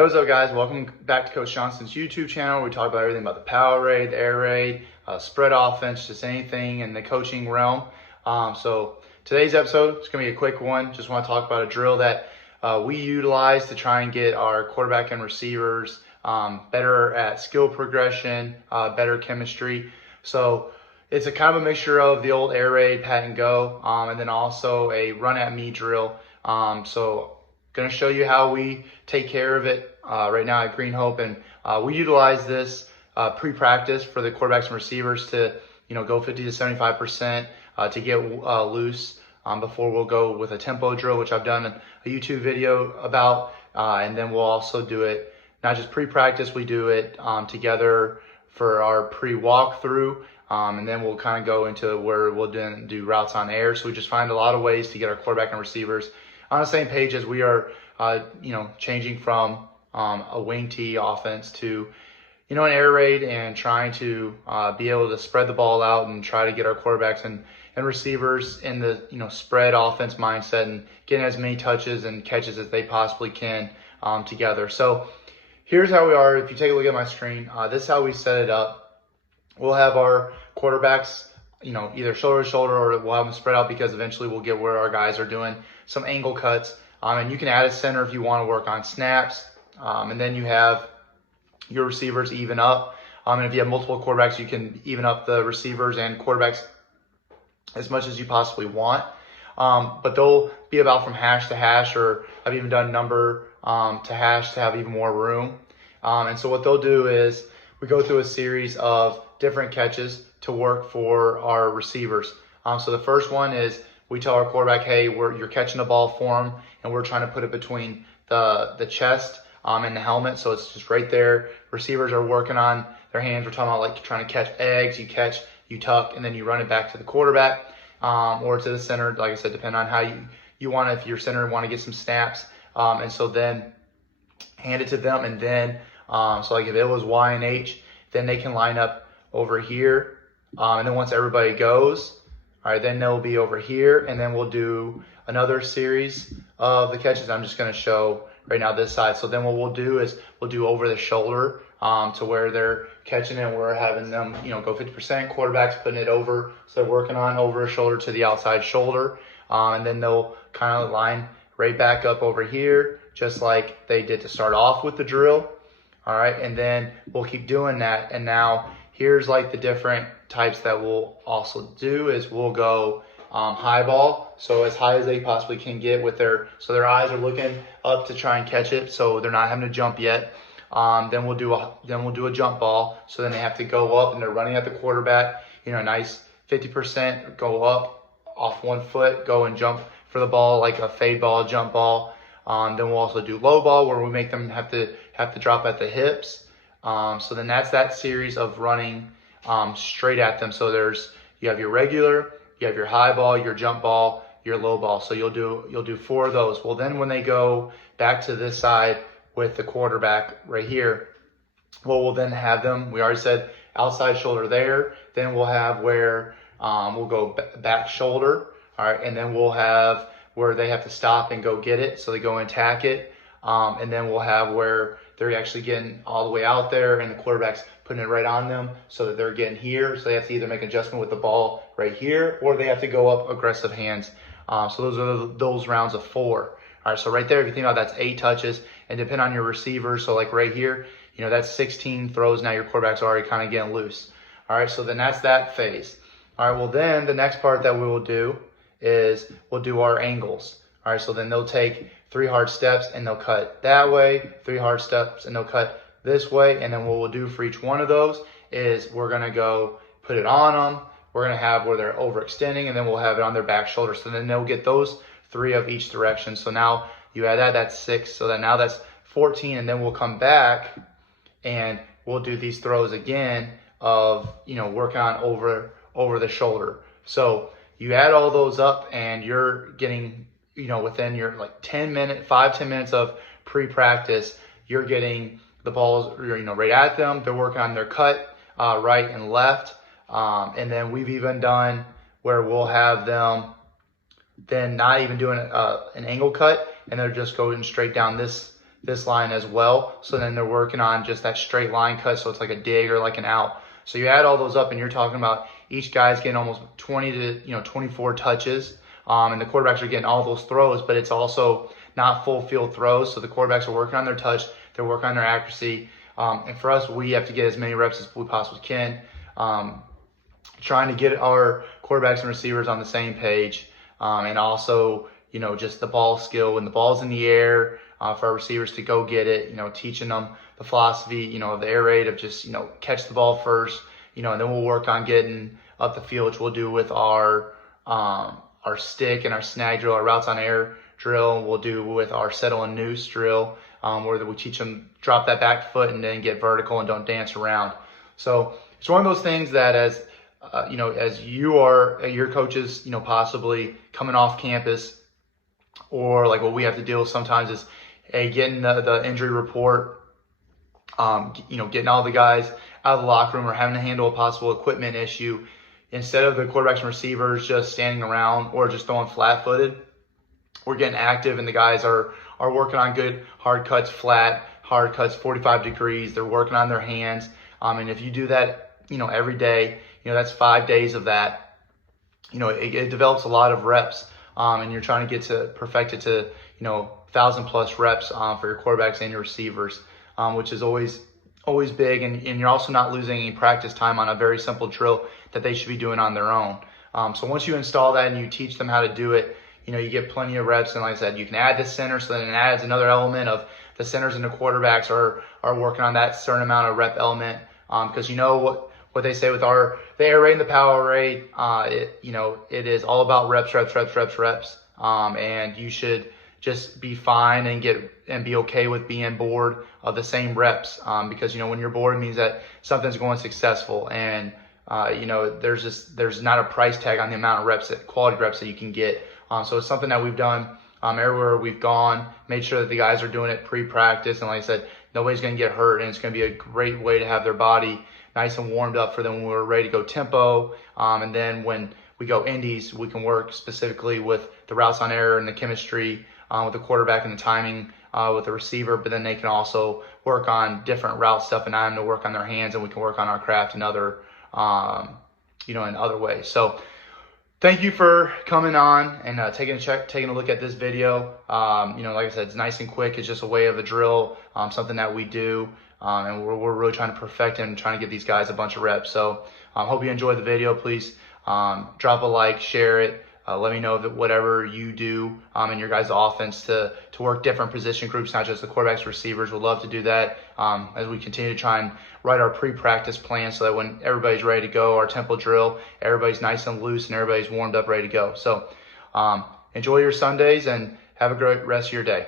Hey, what's up guys? Welcome back to Coach Johnson's YouTube channel. We talk about everything about the power raid, the air raid, spread offense, just anything in the coaching realm. So today's episode is going to be a quick one. Just want to talk about a drill that we utilize to try and get our quarterback and receivers better at skill progression, better chemistry. So it's a kind of a mixture of the old air raid, pat and go, and then also a run at me drill. So going to show you how we take care of it right now at Green Hope, and we utilize this pre-practice for the quarterbacks and receivers to go 50 to 75% to get loose before we'll go with a tempo drill, which I've done a YouTube video about, and then we'll also do it not just pre-practice, we do it together for our pre-walkthrough, and then we'll kind of go into where we'll do routes on air. So we just find a lot of ways to get our quarterback and receivers on the same page as we are, changing from a wing tee offense to, an air raid, and trying to be able to spread the ball out and try to get our quarterbacks and receivers in the, spread offense mindset and getting as many touches and catches as they possibly can together. So here's how we are. If you take a look at my screen, this is how we set it up. We'll have our quarterbacks, either shoulder to shoulder, or we'll have them spread out because eventually we'll get where our guys are doing some angle cuts. And you can add a center if you want to work on snaps. And then you have your receivers even up. And if you have multiple quarterbacks, you can even up the receivers and quarterbacks as much as you possibly want. But they'll be about from hash to hash, or I've even done number to hash to have even more room. And so what they'll do is we go through a series of different catches to work for our receivers. So the first one is we tell our quarterback, hey, you're catching the ball for him, and we're trying to put it between the chest and the helmet, so it's just right there. Receivers are working on their hands. We're talking about like trying to catch eggs. You catch, you tuck, and then you run it back to the quarterback or to the center. Like I said, depending on how you want to, if your center want to get some snaps. And so then hand it to them, and then so like if it was Y and H, then they can line up over here. And then once everybody goes, all right, then they'll be over here, and then we'll do another series of the catches. I'm just going to show right now this side. So then what we'll do is we'll do over the shoulder to where they're catching it. We're having them, go 50%. Quarterbacks putting it over, so they're working on over a shoulder to the outside shoulder, and then they'll kind of line right back up over here, just like they did to start off with the drill. All right, and then we'll keep doing that. And now here's like the different types that we'll also do is we'll go high ball, so as high as they possibly can get with their eyes are looking up to try and catch it, so they're not having to jump yet. Then we'll do a jump ball, so then they have to go up and they're running at the quarterback, nice 50%, go up off one foot, go and jump for the ball like a fade ball, jump ball. Then we'll also do low ball, where we make them have to drop at the hips. So then that's that series of running straight at them. So you have your regular, you have your high ball, your jump ball, your low ball. So you'll do 4 of those. Well, then when they go back to this side with the quarterback right here, well, we'll then have them, we already said outside shoulder there. Then we'll have where we'll go back shoulder. All right, and then we'll have where they have to stop and go get it. So they go and tack it. And then we'll have where they're actually getting all the way out there, and the quarterback's putting it right on them, so that they're getting here. So they have to either make an adjustment with the ball right here, or they have to go up aggressive hands. So those are those rounds of 4. All right, so right there, if you think about it, that's 8 touches, and depending on your receiver, so like right here, that's 16 throws. Now your quarterback's already kind of getting loose. All right, so then that's that phase. All right, well then the next part that we will do is we'll do our angles. All right, so then they'll take 3 hard steps and they'll cut that way, 3 hard steps and they'll cut this way. And then what we'll do for each one of those is we're going to go put it on them. We're going to have where they're overextending, and then we'll have it on their back shoulder. So then they'll get those 3 of each direction. So now you add that's 6. So then now that's 14. And then we'll come back and we'll do these throws again of, working on over the shoulder. So you add all those up and you're getting, within your like 10 minutes of pre-practice, you're getting the balls, right at them. They're working on their cut, right and left. And then we've even done where we'll have them then not even doing an angle cut, and they're just going straight down this this line as well. So then they're working on just that straight line cut. So it's like a dig or like an out. So you add all those up and you're talking about each guy's getting almost 20 to 24 touches. And the quarterbacks are getting all those throws, but it's also not full field throws. So the quarterbacks are working on their touch. They're working on their accuracy. And for us, we have to get as many reps as we possibly can. Trying to get our quarterbacks and receivers on the same page. And also, just the ball skill when the ball's in the air, for our receivers to go get it, teaching them the philosophy, of the air raid of just, catch the ball first, and then we'll work on getting up the field, which we'll do with our stick and our snag drill, our routes on air drill. We'll do with our settle and noose drill, where we teach them drop that back foot and then get vertical and don't dance around. So it's one of those things that as you are your coaches, possibly coming off campus, or like what we have to deal with sometimes is, getting the injury report, getting all the guys out of the locker room or having to handle a possible equipment issue. Instead of the quarterbacks and receivers just standing around or just throwing flat-footed, we're getting active and the guys are working on good hard cuts, flat, hard cuts, 45 degrees. They're working on their hands. And if you do that, every day, that's 5 days of that. It develops a lot of reps. And you're trying to get to perfect it to, 1,000+ reps for your quarterbacks and your receivers, which is always big. And you're also not losing any practice time on a very simple drill that they should be doing on their own. So once you install that and you teach them how to do it, you get plenty of reps. And like I said, you can add the center, so then it adds another element of the centers and the quarterbacks are working on that certain amount of rep element. Because what they say with the air raid and the power raid, it is all about reps. And you should just be fine and be okay with being bored of the same reps. Because, when you're bored, it means that something's going successful. And, there's not a price tag on the amount of reps, quality reps that you can get. So it's something that we've done everywhere we've gone, made sure that the guys are doing it pre-practice. And like I said, nobody's going to get hurt, and it's going to be a great way to have their body nice and warmed up for them when we're ready to go tempo. And then when we go indies, we can work specifically with the routes on air and the chemistry with the quarterback and the timing with the receiver. But then they can also work on different route stuff and I'm to work on their hands, and we can work on our craft in other, in other ways. So thank you for coming on and taking a look at this video. Like I said, it's nice and quick. It's just a way of a drill, something that we do. And we're really trying to perfect and trying to give these guys a bunch of reps. So hope you enjoyed the video. Please drop a like, share it. Let me know that whatever you do in your guys' offense to work different position groups, not just the quarterbacks, receivers. We'd love to do that as we continue to try and write our pre-practice plan so that when everybody's ready to go, our tempo drill, everybody's nice and loose and everybody's warmed up, ready to go. So enjoy your Sundays and have a great rest of your day.